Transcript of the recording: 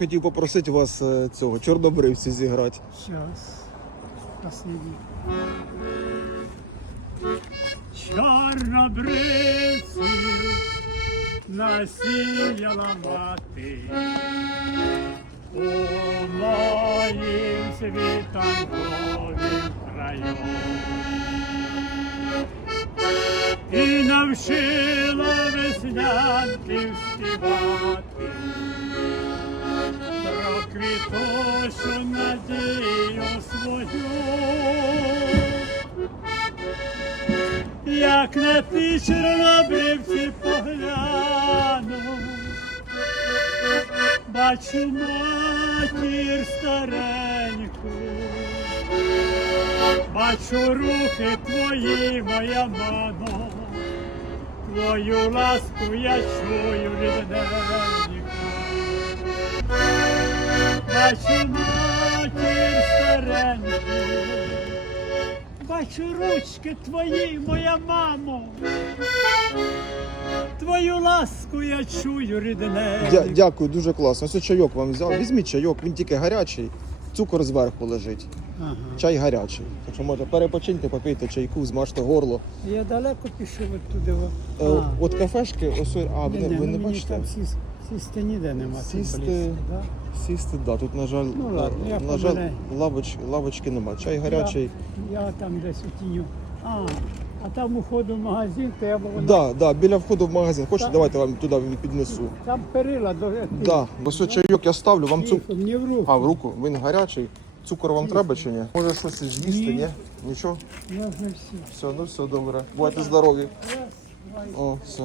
Хотів попросити вас е, цього чорнобривцю зіграти. Сейчас. Последний. Чорнобривців насіяла мати у моїм світанковім краю. І навчила веснянків співати як на ті чорнобривці погляну, бачу матір стареньку, бачу руки твої, моя мамо, твою ласку я чую рідненьку. Бачу бачу ручки твої, моя мамо. Твою ласку я чую, рідне. Дя- дякую, дуже класно. Ось чайок вам взяв. Візьміть чайок, він тільки гарячий, цукор зверху лежить. Ага. Чай гарячий. Так що може перепочиньте, попийте чайку, змажте горло. Я далеко пішов оттуда. Е, От кафешки, ось а ви, не- ви не бачите? Там сісти ніде нема. тут Сісти- близько, да? Сісти, да. Тут, на жаль, Ну, ладно, я на жаль, лавоч, лавочки нема. Чай гарячий. Я, я там десь у тіню. А, а там уходу в магазин, то я був. Да, да, біля входу в магазин. Хочете, Так. давайте вам туди піднесу. Там перила до Да, ось ось чайок я ставлю, вам цукор. Мені в руку. А, в руку, він гарячий. Цукор вам треба чи ні? Може щось з'їсти, Ні. ні? Нічого? Можна все. Все, ну все добре. Будьте здорові. О, все.